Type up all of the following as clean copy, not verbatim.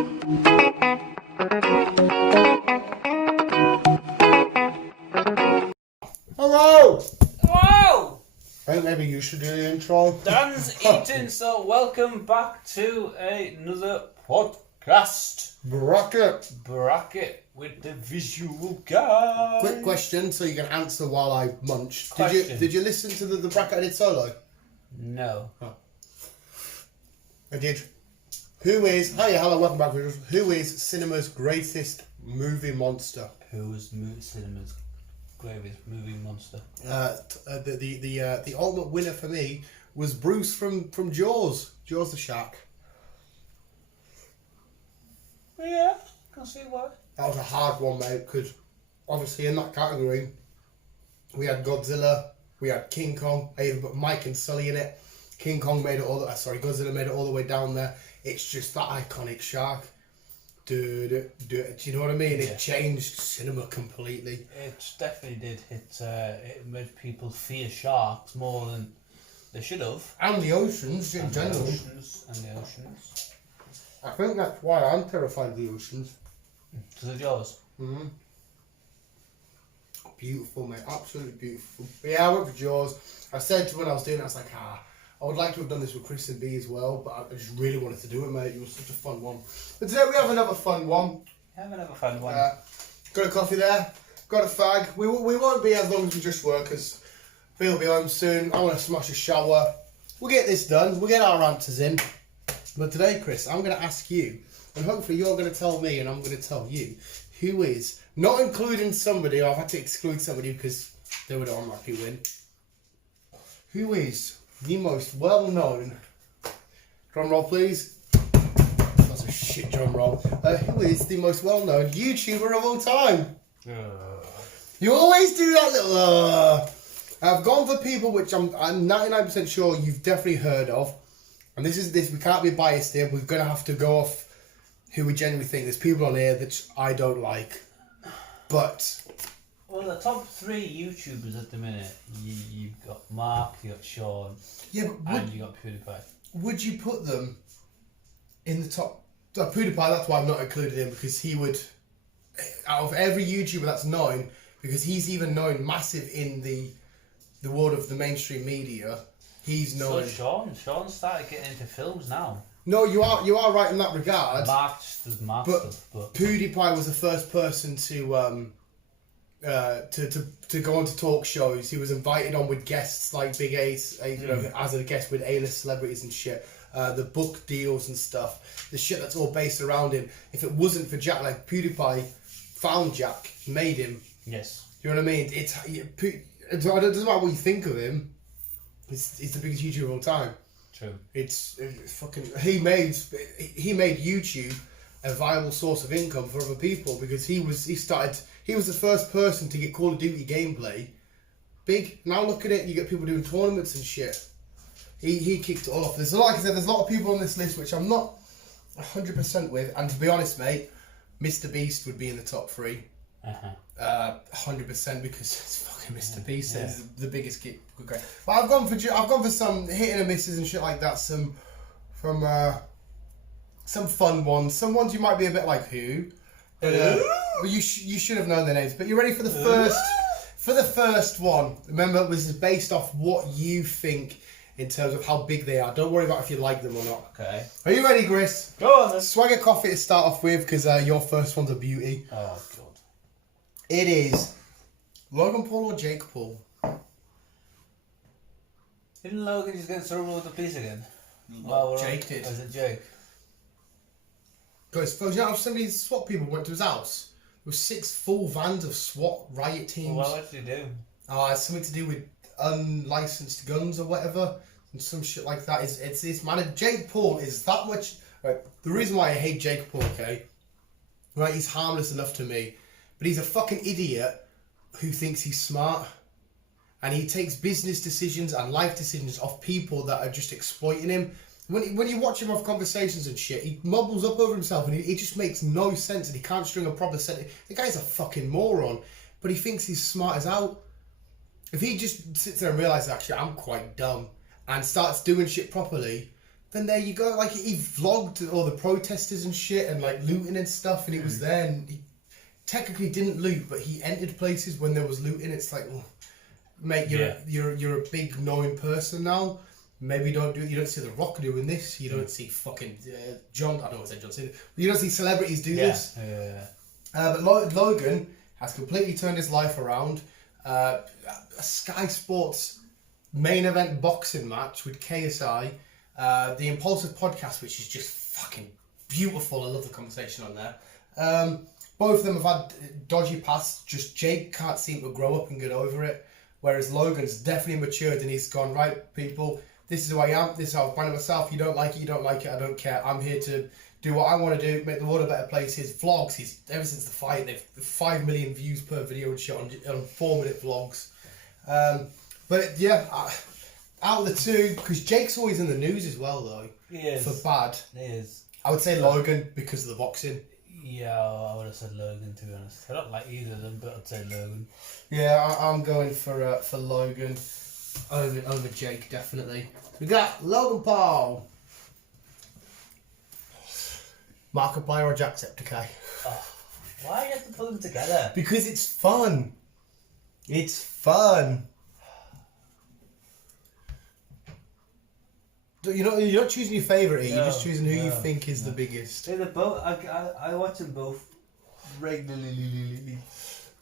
Hello! Hello! I think maybe you should do the intro. Dan's eating, so welcome back to another podcast. Bracket with the visual guy. Quick question so you can answer while I munch. Question. Did you listen to the bracket I did solo? No. Oh. I did. Hello, welcome back. Who is cinema's greatest movie monster? Who was cinema's greatest movie monster? The ultimate winner for me was Bruce from Jaws. Jaws the shark. Yeah, can see why. That was a hard one, mate, because obviously in that category we had Godzilla, we had King Kong. I even put Mike and Sully in it. Godzilla made it all the way down there. It's just that iconic shark. Do you know what I mean? Yeah. It changed cinema completely. It definitely did hit. It made people fear sharks more than they should have. And the oceans in general. The oceans. I think that's why I'm terrified of the oceans. To the Jaws. Mm-hmm. Beautiful, mate. Absolutely beautiful. But yeah, I went for Jaws. I said when I was doing it, I was like, I would like to have done this with Chris and B as well, but I just really wanted to do it, mate. It was such a fun one. But today we have another fun one. Got a coffee there. Got a fag. We won't be as long as we just work, because B will be home soon. I want to smash a shower. We'll get this done. We'll get our answers in. But today, Chris, I'm going to ask you, and hopefully you're going to tell me and I'm going to tell you, who is, not including somebody, I've had to exclude somebody because they would automatically win, who is the most well-known, drum roll please, that's a shit drum roll, who is the most well-known YouTuber of all time? You always do that little, I've gone for people which I'm 99% sure you've definitely heard of, and we can't be biased here, we're going to have to go off who we genuinely think. There's people on here that I don't like, but... Well, the top 3 YouTubers at the minute, you've got Mark, you got Sean, and you got PewDiePie. Would you put them in the top... PewDiePie, that's why I've not included him, because he would... Out of every YouTuber that's known, because he's even known massive in the world of the mainstream media, he's known... So Sean started getting into films now. No, you are right in that regard. Mark does Mark stuff, but... PewDiePie was the first person to go on to talk shows. He was invited on with guests like Big Ace, as a guest with A-list celebrities and shit. The book deals and stuff. The shit that's all based around him. If it wasn't for Jack, like PewDiePie found Jack, made him. Yes. You know what I mean? It doesn't matter what you think of him. He's the biggest YouTuber of all time. True. It's fucking. He made YouTube a viable source of income for other people because he was the first person to get Call of Duty gameplay big. Now look at it, you get people doing tournaments and shit. He kicked it off. There's a lot of people on this list which I'm not 100% with, and to be honest, mate, Mr. Beast would be in the top 3. 100% because it's fucking Mr. Beast. Yeah. It's the biggest kick. Okay. But I've gone for some hitting and misses and shit like that. Some fun ones. Some ones you might be a bit like who. Well, you should have known their names. But you ready for the first one? Remember, this is based off what you think in terms of how big they are. Don't worry about if you like them or not. Okay. Are you ready, Chris? Go on then. Swag a coffee to start off with because your first one's a beauty. Oh god. It is Logan Paul or Jake Paul? Didn't Logan just get thrown with the police again? Jake did. Was it Jake? Because you know how some of these SWAT people went to his house? There were 6 full vans of SWAT riot teams. Well, what did he do? It's something to do with unlicensed guns or whatever, and some shit like that. It's man. Jake Paul is that much. Right, the reason why I hate Jake Paul, okay? Right, he's harmless enough to me, but he's a fucking idiot who thinks he's smart, and he takes business decisions and life decisions off people that are just exploiting him. When you watch him have conversations and shit, he mumbles up over himself and he just makes no sense and he can't string a proper sentence. The guy's a fucking moron, but he thinks he's smart as out. If he just sits there and realises, actually, I'm quite dumb, and starts doing shit properly, then there you go. Like he vlogged all the protesters and shit and like looting and stuff, and he was there. And he technically didn't loot, but he entered places when there was looting. It's like, well, mate, you're a big known person now. Maybe you don't see The Rock doing this. You don't see fucking John. I don't want to say John Cena. But you don't see celebrities do this. Yeah. But Logan has completely turned his life around. A Sky Sports main event boxing match with KSI. The Impulsive podcast, which is just fucking beautiful. I love the conversation on there. Both of them have had dodgy pasts. Just Jake can't seem to grow up and get over it. Whereas Logan's definitely matured and he's gone, right, people, this is who I am. This is how I find myself. You don't like it, I don't care. I'm here to do what I want to do, make the world a better place. His vlogs, ever since the fight, they've 5 million views per video and shit on 4-minute vlogs. But yeah, out of the two, because Jake's always in the news as well, though. He is. For bad. He is. I would say Logan because of the boxing. Yeah, I would have said Logan, to be honest. I don't like either of them, but I'd say Logan. Yeah, I'm going for Logan over Jake, definitely. We got Logan Paul. Markiplier or Jacksepticeye? Oh, why do you have to put them together? Because it's fun. It's fun. You're not choosing your favourite here. You're just choosing who you think is the biggest. They're both. I watch them both regularly.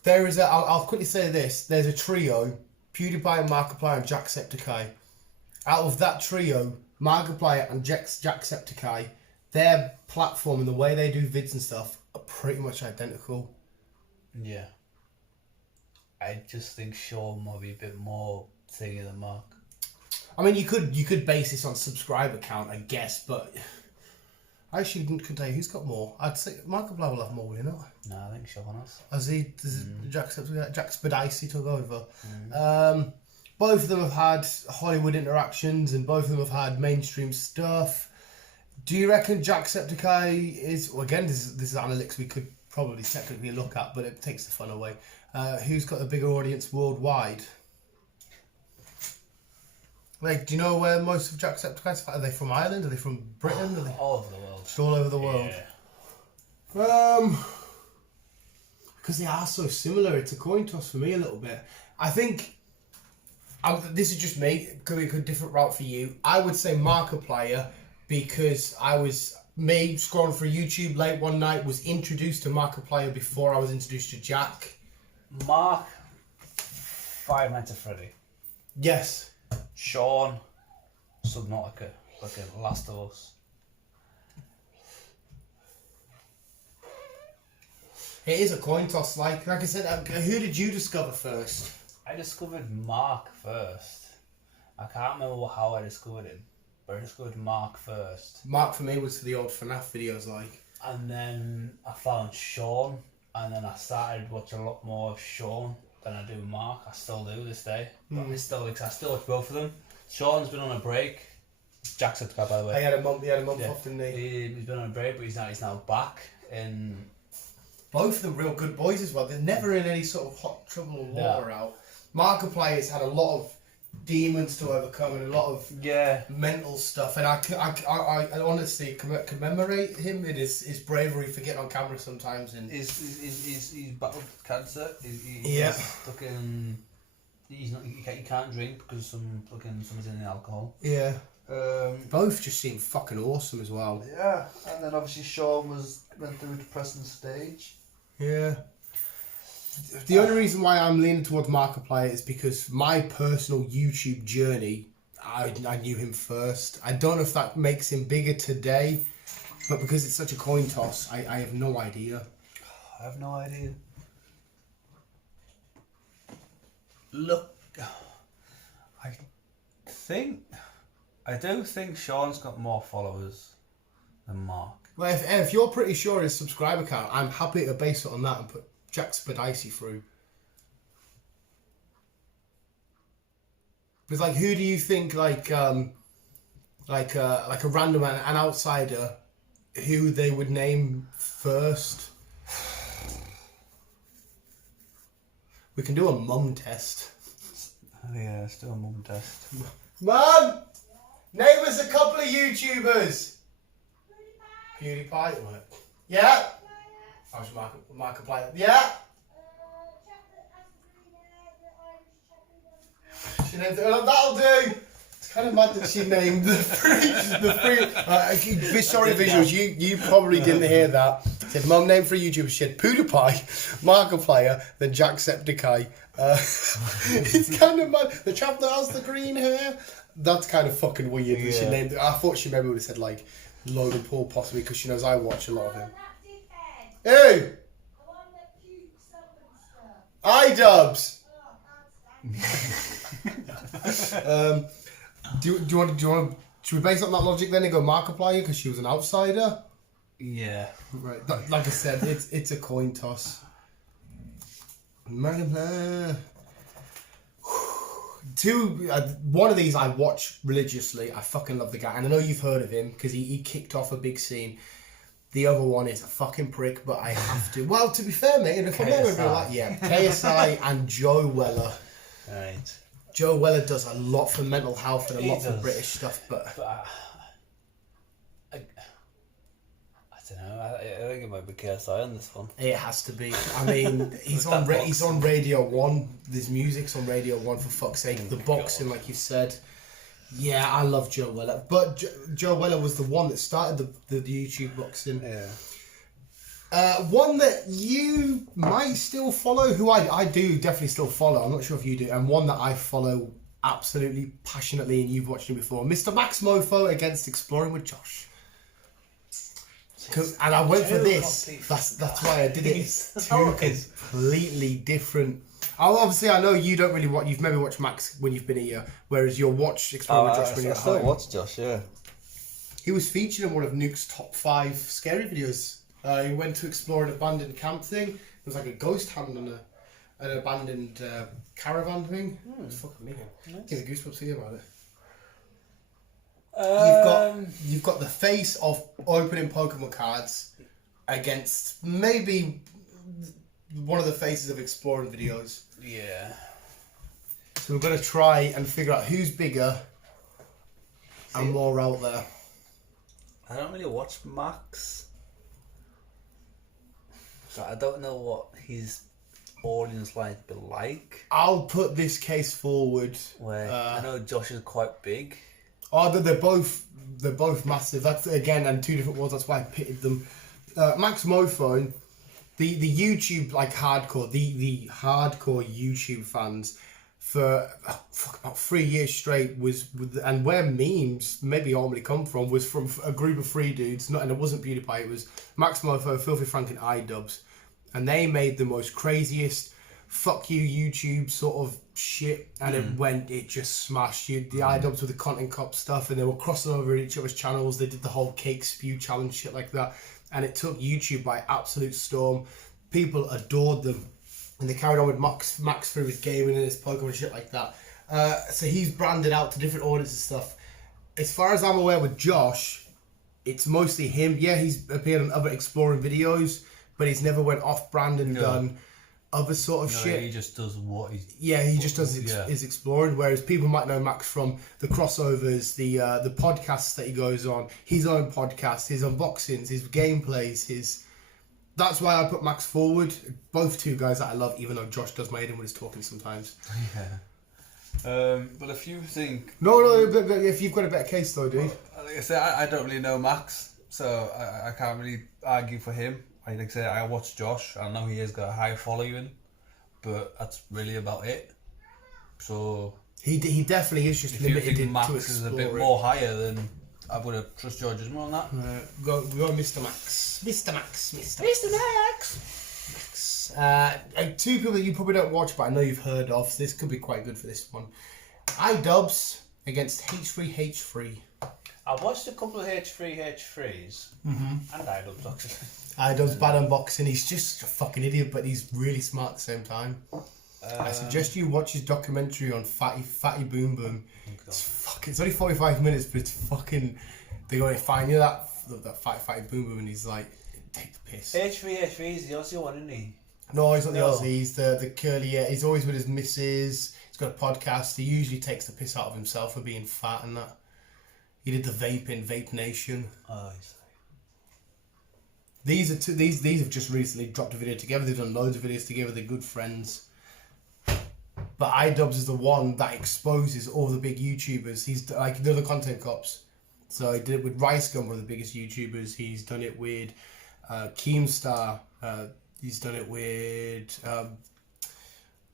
There is I'll quickly say this. There's a trio: PewDiePie, Markiplier, and Jacksepticeye. Out of that trio, Markiplier and Jacksepticeye, their platform and the way they do vids and stuff are pretty much identical. Yeah. I just think Sean might be a bit more thingy than Mark. I mean, you could base this on subscriber count, I guess, but I actually couldn't tell you who's got more. I'd say Markiplier will have more, will he not? No, I think Sean has. Has he? Jack Spadice took over. Both of them have had Hollywood interactions, and both of them have had mainstream stuff. Do you reckon Jacksepticeye is? Well, again, this is analytics we could probably technically look at, but it takes the fun away. Who's got a bigger audience worldwide? Like, do you know where most of Jacksepticeye's are? Are they from Ireland? Are they from Britain? Are they all over the world? Just all over the world. Yeah. Because they are so similar, it's a coin toss for me a little bit. I think this is just me. Could be a different route for you. I would say Markiplier because me scrolling through YouTube late one night, was introduced to Markiplier before I was introduced to Jack. Mark, Five Nights at Freddy. Yes. Sean, Subnautica, like a Last of Us. It is a coin toss. Like I said, who did you discover first? I discovered Mark first. I can't remember how I discovered him, but I discovered Mark first. Mark for me was for the old FNAF videos, like. And then I found Sean, and then I started watching a lot more of Sean than I do Mark. I still do this day, but I still watch both of them. Sean's been on a break. Jacksepticeye, by the way. He had a month off, didn't he? He's been on a break, but he's now back. And both of them real good boys as well. They're never in any sort of hot trouble or water out. Markiplier's had a lot of demons to overcome and a lot of mental stuff, and I honestly commemorate him in his bravery for getting on camera sometimes. And he's battled cancer. He can't drink because someone's in the alcohol. Yeah. Both just seem fucking awesome as well. Yeah, and then obviously Sean went through a depressing stage. Yeah. The only reason why I'm leaning towards Markiplier is because my personal YouTube journey, I knew him first. I don't know if that makes him bigger today, but because it's such a coin toss, I have no idea. I have no idea. Look, I do think Sean's got more followers than Mark. Well, if you're pretty sure his subscriber count, I'm happy to base it on that and put Jack Spadice through. Because like, who do you think like a random an outsider, who they would name first? We can do a mum test. Yeah, let's do a mum test. Mum! Name us a couple of YouTubers. PewDiePie. Right. Yeah. I was Markiplier. Yeah. She named it. That'll do. It's kind of mad that she named the three. Sorry, visuals. You probably didn't hear that. Said mum named for a YouTuber. She had PewDiePie, Markiplier, then Jacksepticeye. It's kind of mad. The chap that has the green hair. That's kind of fucking weird that she named it. I thought she maybe would have said like Logan Paul possibly because she knows I watch a lot of him. Who? iDubbbz. Do you want to? Should we base on that logic then and go Markiplier because she was an outsider? Yeah. Right. Like I said, it's a coin toss. Markiplier. One of these I watch religiously. I fucking love the guy, and I know you've heard of him because he kicked off a big scene. The other one is a fucking prick, but I have to. Well, to be fair, mate, if I'm never like, KSI and Joe Weller. Right. Joe Weller does a lot for mental health and a lot for British stuff, but I don't know. I think it might be KSI on this one. it has to be. I mean, he's on Radio 1. His music's on Radio 1 for fuck's sake. The boxing, like you said. Yeah, I love Joe Weller, but Joe Weller was the one that started the YouTube boxing. Yeah. One that you might still follow, who I do definitely still follow. I'm not sure if you do, and one that I follow absolutely passionately, and you've watched him before, Mr. Max Mofo against Exploring with Josh. And I went for this. That's why I did it. It's two completely different. Obviously, I know you don't really watch. You've maybe watched Max when you've been here, whereas you'll watch Exploring with Josh when you're at home. I watched Josh, yeah. He was featured in one of Nuke's top 5 scary videos. He went to explore an abandoned camp thing. It was like a ghost hand on an abandoned caravan thing. It was fucking amazing. Nice. Give me goosebumps thinking about it. You've got the face of opening Pokemon cards against maybe one of the faces of exploring videos. Yeah. So we're going to try and figure out who's bigger and more out there. I don't really watch Max, so I don't know what his audience might be like. I'll put this case forward. Where I know Josh is quite big. Oh, they're both massive. That's again and two different worlds. That's why I pitted them. Max Mofo, the YouTube like hardcore, the hardcore YouTube fans for about 3 years straight and where memes maybe normally come from was from a group of 3 dudes. And it wasn't PewDiePie. It was Max Mofo, Filthy Frank, and iDubbbz, and they made the most craziest fuck you YouTube sort of shit, and it just smashed you. The iDubbbz with the content cop stuff, and they were crossing over each other's channels. They did the whole cake spew challenge shit like that, and it took YouTube by absolute storm. People adored them, and they carried on with Max through his gaming and his Pokemon and shit like that. So he's branded out to different audiences and stuff. As far as I'm aware with Josh, it's mostly him. Yeah, he's appeared on other exploring videos, but he's never went off brand and done other sort of shit. He just does what he's... Yeah, he just does his exploring, whereas people might know Max from the crossovers, the podcasts that he goes on, his own podcast, his unboxings, his gameplays, That's why I put Max forward. Both two guys that I love, even though Josh does my head when he's talking sometimes. Yeah. But if you think... No, but if you've got a better case though, dude. Like I say, I don't really know Max, so I can't really argue for him. Like I say, I watch Josh. I know he has got a high following, but that's really about it. So he definitely is just if you limited think Max to is a explore bit it. more higher, then I would have trust your judgment on that. Go Mr. Max. Mr. Max. Two people that you probably don't watch, but I know you've heard of. So this could be quite good for this one. iDubbbz against H3H3. I watched a couple of H3H3s and iDubbbz actually. iDubbbz bad unboxing. He's just a fucking idiot, but he's really smart at the same time. I suggest you watch his documentary on Fatty Boom Boom. It's only 45 minutes, but it's fucking. They go to find you that Fatty Boom Boom, and he's like, take the piss. H3H3 is the Aussie one, isn't he? No, he's not the Aussie. He's the curly. Yeah, he's always with his missus. He's got a podcast. He usually takes the piss out of himself for being fat and that. He did the Vape Nation. Oh, he's These are two. These have just recently dropped a video together. They've done loads of videos together. They're good friends. But iDubbbz is the one that exposes all the big YouTubers. He's like, they're the content cops. So he did it with Rice Gun, one of the biggest YouTubers. He's done it with Keemstar. He's done it with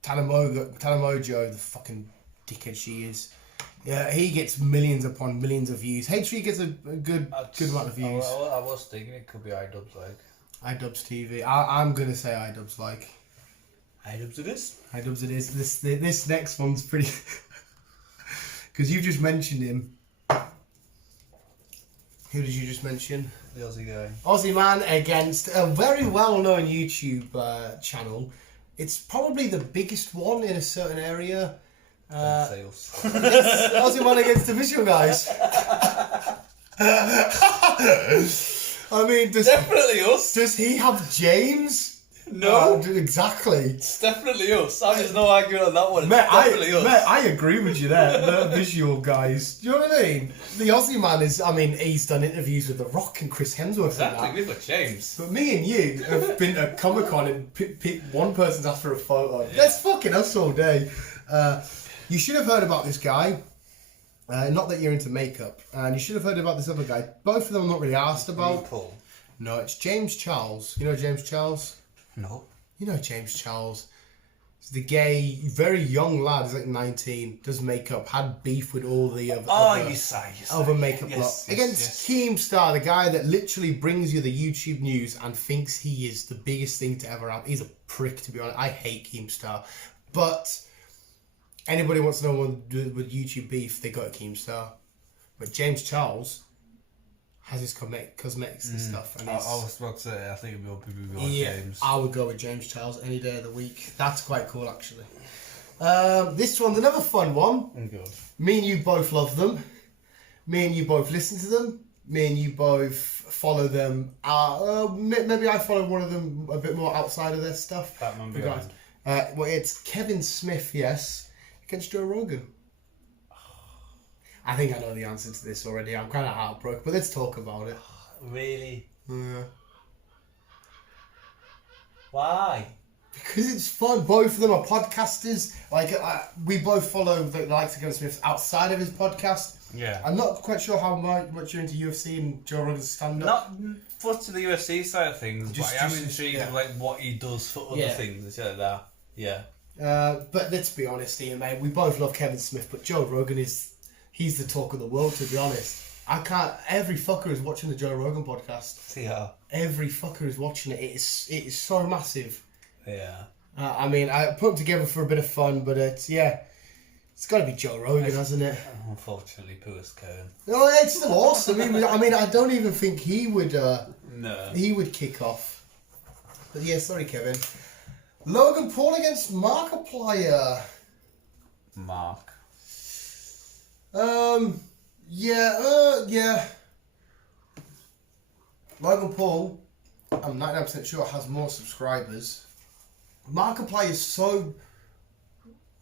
Tanamojo, the fucking dickhead she is. Yeah, he gets millions upon millions of views. H3 gets a good amount of views. I was thinking it could be iDubbbz like. iDubbbz TV. I'm gonna say iDubbbz like. iDubbbz it is. iDubbbz it is. This next one's pretty. Because you just mentioned him. Who did you just mention? The Aussie guy. Aussie man against a very well-known YouTube channel. It's probably the biggest one in a certain area. Sales. Aussie man against the visual guys. I mean, Definitely us. does he have James? No. Exactly. It's definitely us. There's no arguing on that one. It's Mate, definitely us. I agree with you there. The visual guys. Do you know what I mean? The Aussie man is, I mean, he's done interviews with The Rock and Chris Hemsworth. Exactly, And we've got James. but me and you have been at Comic Con and pick one person's asked for a photo. Yeah. That's fucking us all day. You should have heard about this guy. Not that you're into makeup. And you should have heard about this other guy. Both of them I'm not really asked about. Paul. No, it's James Charles. You know James Charles? No. You know James Charles. He's the gay, very young lad. He's like 19. Does makeup. Had beef with all the other makeup lot. Against Keemstar, the guy that literally brings you the YouTube news and thinks he is the biggest thing to ever happen. He's a prick, to be honest. I hate Keemstar. But anybody wants to know what with YouTube beef, they go to Keemstar. But James Charles has his cosmetics and stuff. And I was about to say, I think it will be James. I would go with James Charles any day of the week. That's quite cool, actually. This one's another fun one. Good. Me and you both love them. Me and you both listen to them. Me and you both follow them. Maybe I follow one of them a bit more outside of their stuff. Batman Beyond. Well, it's Kevin Smith, yes, against Joe Rogan. I think I know the answer to this already. I'm kind of heartbroken, but let's talk about it. Really? Yeah. Why? Because it's fun. Both of them are podcasters. Like we both follow the likes of Kevin Smith outside of his podcast. Yeah. I'm not quite sure how much you're into UFC and Joe Rogan's stand-up. Not much to the UFC side of things, Just- but I am just- intrigued yeah. with like what he does for other Yeah. things and shit like that. Yeah. But let's be honest here, mate. We both love Kevin Smith, but Joe Rogan he's the talk of the world, to be honest. Every fucker is watching the Joe Rogan podcast. Yeah. Every fucker is watching it. It is so massive. Yeah. I mean, I put them together for a bit of fun, but it's got to be Joe Rogan, hasn't it? Unfortunately, Pooh's Cohen. No, it's still awesome. I mean, I don't even think he would. No. He would kick off. But yeah, sorry, Kevin. Logan Paul against Markiplier. Mark. Yeah. Logan Paul, I'm 99% sure, has more subscribers. Markiplier is so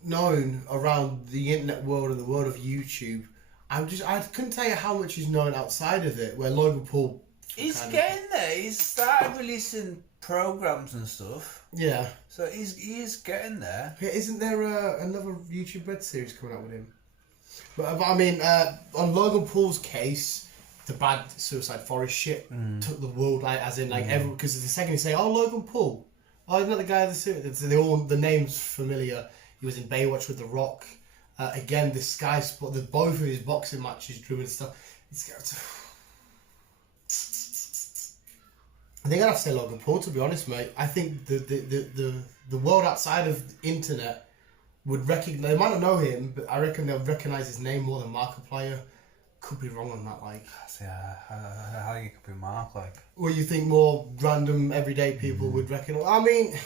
known around the internet world and the world of YouTube. I couldn't tell you how much he's known outside of it, where Logan Paul... He's getting there. He's started releasing programs and stuff. Yeah. So he is getting there. Yeah, isn't there another YouTube Red series coming out with him? But I mean, on Logan Paul's case, the bad Suicide Forest shit took the world, like, as in, like, everyone, because the second you say, oh, Logan Paul, oh, isn't that the guy that's the name's familiar. He was in Baywatch with The Rock. Again, this guy, both of his boxing matches drew and stuff. I think I'd have to say Logan Paul, to be honest, mate. I think the world outside of the internet would recognize. They might not know him, but I reckon they'll recognize his name more than Markiplier. Could be wrong on that, like. Yeah, I think it could be Mark, like. Or you think more random, everyday people would recognize? I mean,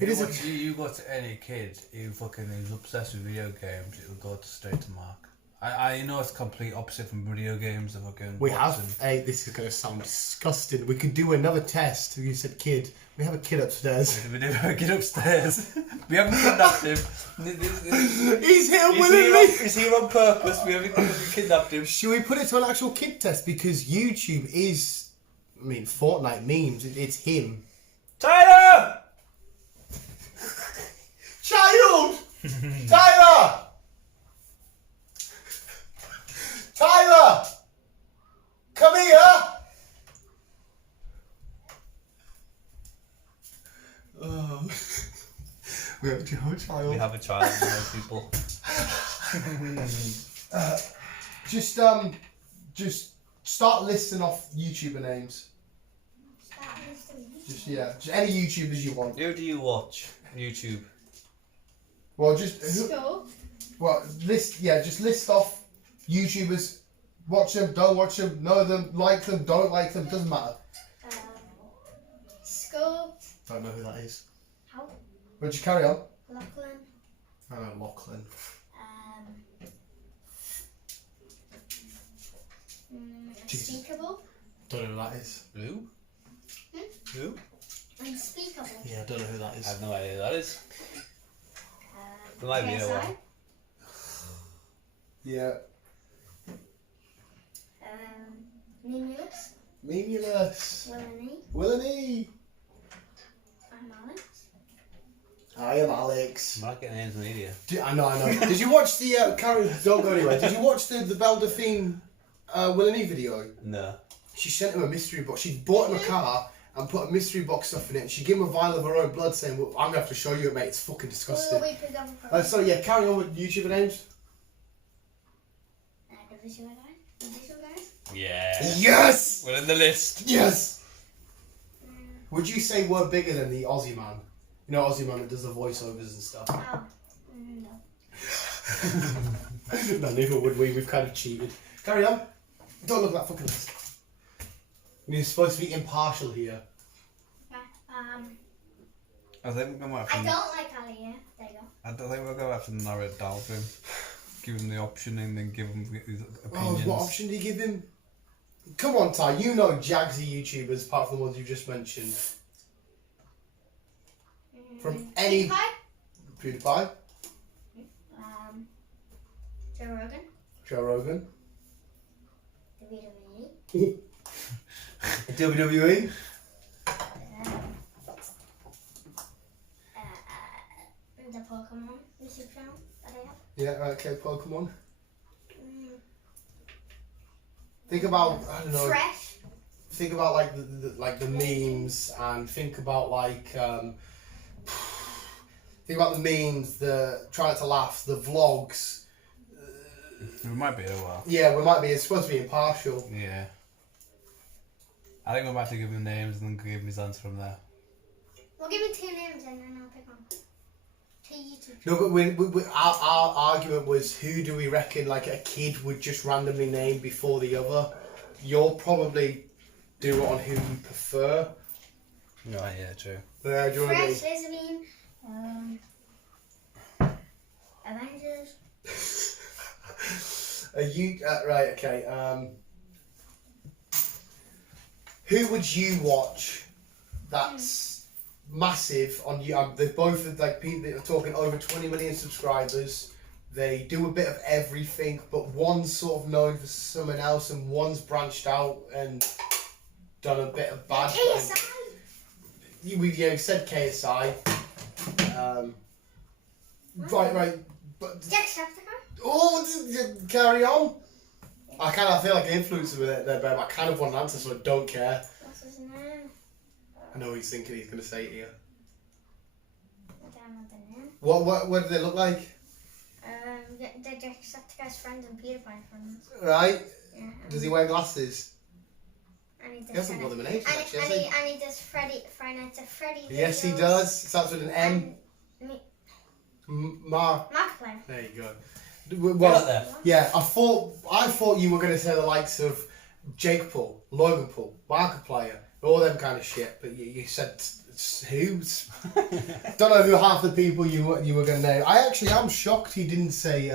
You go to any kid who is obsessed with video games, it'll go straight to Mark. I know it's complete opposite from video games and fucking We have. boxing. Hey, this is going to sound disgusting. We could do another test. You said kid. We have a kid upstairs. We never get upstairs. We haven't kidnapped him. He's here willingly. He's here on purpose. We haven't kidnapped him. Should we put it to an actual kid test? Because YouTube is, I mean, Fortnite memes. It's him. Tyler! Child! Tyler! Tyler! Come here! Oh. We have a child. We have a child, you know, people. Just start listing off YouTuber names. Just any YouTubers you want. Who do you watch? YouTube. Well, just School. well just list off YouTubers. Watch them, don't watch them, know them, like them, don't like them, doesn't matter. School. Don't know who that is. How? But just carry on. Lachlan. I know Lachlan. Unspeakable. Don't know who that is. Who? Who? Unspeakable. Yeah, I don't know who that I is. have no idea who that is. There might be a KSI. one. Yeah. Mimulus. Meaningless. Willany. Willany. I'm Alex. I am Alex. I'm not getting names in the media. I know. Did you watch the Karen? Don't go anywhere. Did you watch the Belle Delphine Willany video? No. She sent him a mystery box. She bought him a car and put a mystery box stuff in it. And she gave him a vial of her own blood, saying, "Well, I'm gonna have to show you it, mate. It's fucking disgusting." So yeah, carry on with YouTuber names. The visual guys. Yeah. Yes. We're in the list. Yes. Would you say we're bigger than the Aussie man? You know, Aussie man that does the voiceovers and stuff. Oh. No. No, neither would we. We've kind of cheated. Carry on. Don't look at that fucking list. You're supposed to be impartial here. Okay. I think we're gonna have I to. don't like Ali. Yeah. There you go. I don't think we're gonna have to narrow it down for him. Give him the option and then give him his Oh, opinions. what option do you give him? Come on, Ty. You know Jagsy YouTubers apart from the ones you just mentioned. From any PewDiePie. PewDiePie, Joe Rogan. Joe Rogan, WWE. WWE. The Pokemon YouTube channel that I have. Yeah, okay, Pokemon. Think about, I don't know. Fresh. Think about like the memes and think about like think about the memes, the trying to laugh, the vlogs. We might be a while. Yeah, we might be. It's supposed to be impartial. Yeah. I think we're about to give him names and then give him his answer from there. Well, give me 2 names and then I'll pick one. 2 YouTube. No, but our argument was who do we reckon like a kid would just randomly name before the other? You'll probably do it on who you prefer. No, yeah, true. Yeah, do you know what I mean? Fresh, Avengers. Right, okay. Who would you watch that's massive on you? They're both like people that are talking over 20 million subscribers. They do a bit of everything, but one's sort of known for someone else and one's branched out and done a bit of bad. KSI. You said KSI. Right. But carry on. I kind of feel like an influencer with it there, babe. I kind of want an answer, so I don't care. What's his name? I know what he's thinking he's going to say it here. I don't know the name. What do they look like? The Jacksepticeye's friends and PewDiePie friends. Right? Yeah. Does he wear glasses? And he He does hasn't got them in ages, and, actually, and, has he, he? and he does Friday Nights at Freddy videos. Yes, he does. Starts with an M. Markiplier. There you go. Get Well, out there. yeah, I thought you were going to say the likes of Jake Paul, Logan Paul, Markiplier, all them kind of shit, but you said who? Don't know who half the people you were going to name. I actually am shocked he didn't say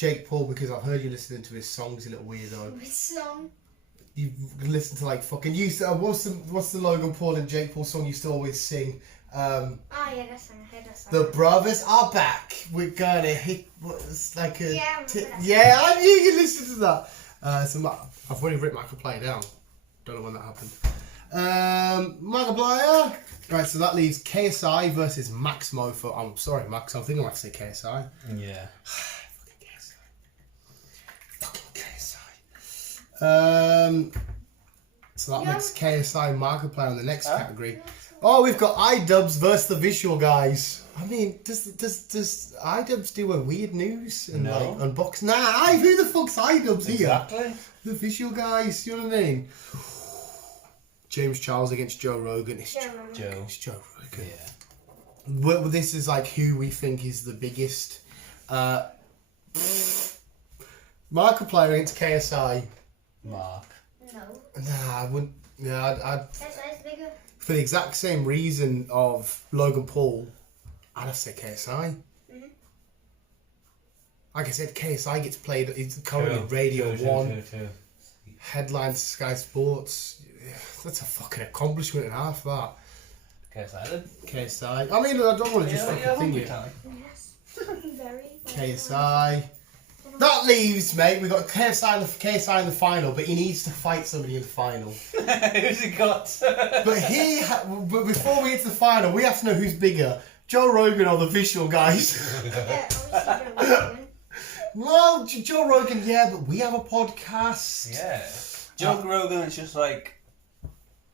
Jake Paul because I've heard you listening to his songs, you little weirdo. Which song? You listen to like fucking what's the Logan Paul and Jake Paul song you used to always sing? Oh yeah, that song. I heard that song. The brothers are back. We're gonna hit. It's like a. Yeah, I remember that. Yeah, I knew you listened to that. I've already written Markiplier down. Don't know when that happened. Markiplier. Right, so that leaves KSI versus Max Mofo. I'm sorry, Max. I think I'm going to say KSI. Yeah. Fucking KSI. So that makes KSI Markiplier in the next category. Oh, we've got iDubbbz versus the Visual Guys. I mean, does iDubbbz do a weird news and No. like unbox? Nah, who the fuck's iDubbbz here? Exactly. The Visual Guys. You know what I mean? James Charles against Joe Rogan. It's Joe Rogan. Joe. It's Joe Rogan. Yeah. Well, this is like who we think is the biggest. Markiplier against KSI. Mark. No. Nah, I wouldn't. Yeah, I'd KSI's bigger. for the exact same reason of Logan Paul, I'd have to say KSI. Mhm. Like I said, KSI gets played. It's currently Radio True, 1, true. headlines Sky Sports. Yeah, that's a fucking accomplishment and a half, that. KSI then. KSI. I mean, I don't want to just fucking think it. Yes. Very. KSI. That leaves, mate. We got KSI in the final, but he needs to fight somebody in the final. Who's he got? But but before we get to the final, we have to know who's bigger, Joe Rogan or the Visual Guys. Obviously Joe Rogan. Well, Joe Rogan, yeah, but we have a podcast. Yeah. Joe Rogan is just like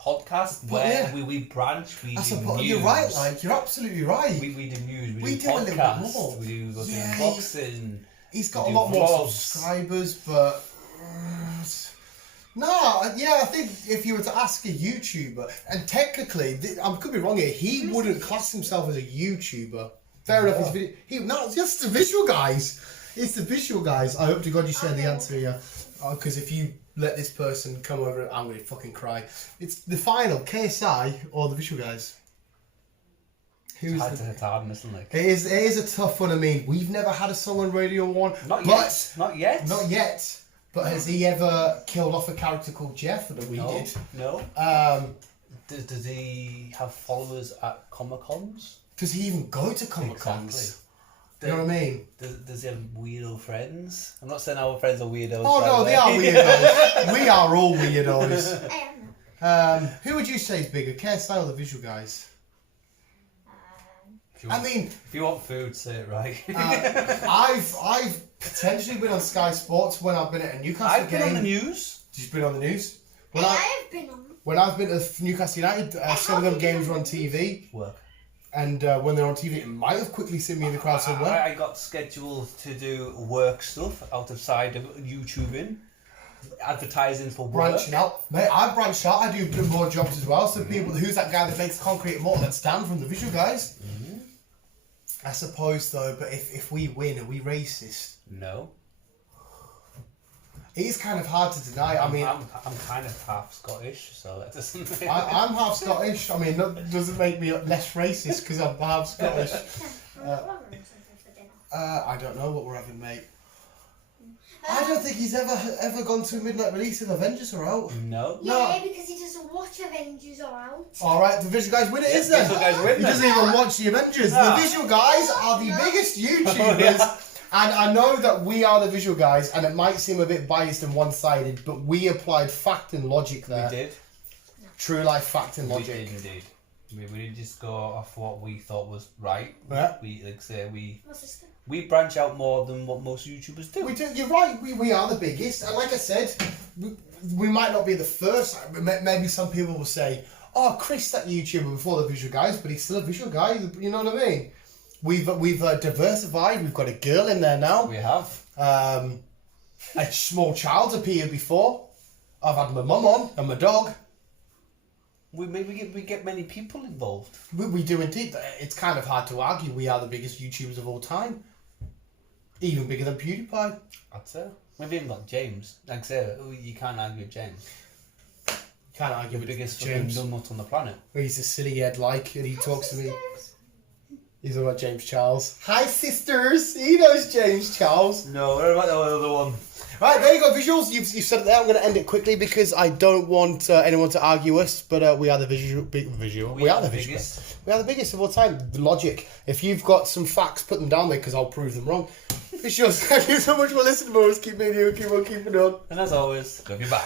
podcast where yeah. we branch. We That's do news. you're right, like you're absolutely right. We do news. We do do a little bit podcasts. more. We do Yeah, unboxing. He's got a we do lot more vlogs. subscribers, but no, yeah, I think if you were to ask a YouTuber, and technically, I could be wrong here, he wouldn't class himself as a YouTuber. Fair enough, it's just the Visual Guys. It's the Visual Guys. I hope to God you said the answer here, because if you let this person come over, I'm going to fucking cry. It's the final, KSI or the Visual Guys. Who's It's hard, isn't it? It is a tough one. I mean, we've never had a song on Radio 1. Not yet. Not yet. But has he ever killed off a character called Jeff that we did? No. Does he have followers at Comic Cons? Does he even go to Comic Cons? Exactly. You know what I mean? Does he have weirdo friends? I'm not saying our friends are weirdos. Oh by no, the they way. are weirdos. We are all weirdos. I am. Who would you say is bigger, KSI or the Visual Guys? If you I want- mean, if you want food, say it right. I've potentially been on Sky Sports when I've been at a Newcastle I've game. been on the news. You've been on the news? When I I have been on. when I've been to Newcastle United, some of them games were on TV. Work. And when they're on TV, it might have quickly seen me in the crowd somewhere. I got scheduled to do work stuff outside of YouTubing, advertising for work. Branching out. Mate, I branched out. I do more jobs as well. So people, who's that guy that makes concrete mortar? That's Dan from the Visual Guys. I suppose, though, but if we win, are we racist? No. It is kind of hard to deny. I mean, I'm kind of half Scottish, so that doesn't. I'm half Scottish. I mean, that doesn't make me less racist because I'm half Scottish. I don't know what we're having, mate. I don't think he's ever gone to a midnight release if Avengers are out. No. Yeah, because he doesn't watch Avengers or out. All right, the Visual Guys win it, is then? Visual Guys win He then. doesn't even watch the Avengers. No. The Visual Guys are the biggest YouTubers. And I know that we are the Visual Guys, and it might seem a bit biased and one-sided, but we applied fact and logic there. We did. True life fact and We logic. did indeed. We didn't just go off what we thought was right. Yeah. We like say What's this? we branch out more than what most YouTubers do. We do. You're right. We are the biggest, and like I said, we might not be the first. Maybe some people will say, "Oh, Chris, that YouTuber before the Visual Guys, but he's still a Visual Guy." You know what I mean? We've diversified. We've got a girl in there now. We have. A small child's appeared before. I've had my mum on and my dog. We get many people involved. We do indeed. It's kind of hard to argue. We are the biggest YouTubers of all time. Even bigger than PewDiePie. I'd say. Maybe even like James. Like I say, you can't argue with James. Can't argue The with biggest James. fucking numbnut on the planet. He's a silly head like, and he talks to me. He's about James Charles. Hi, sisters. He knows James Charles. No, what about the other one? Right, there you go, visuals. You've said it there. I'm going to end it quickly because I don't want anyone to argue us, but we are the visual. We are the biggest. We are the biggest of all time. The logic. If you've got some facts, put them down there because I'll prove them wrong. Visuals, thank you so much for listening, boys. Keep on keeping on. And as always, love you, bye.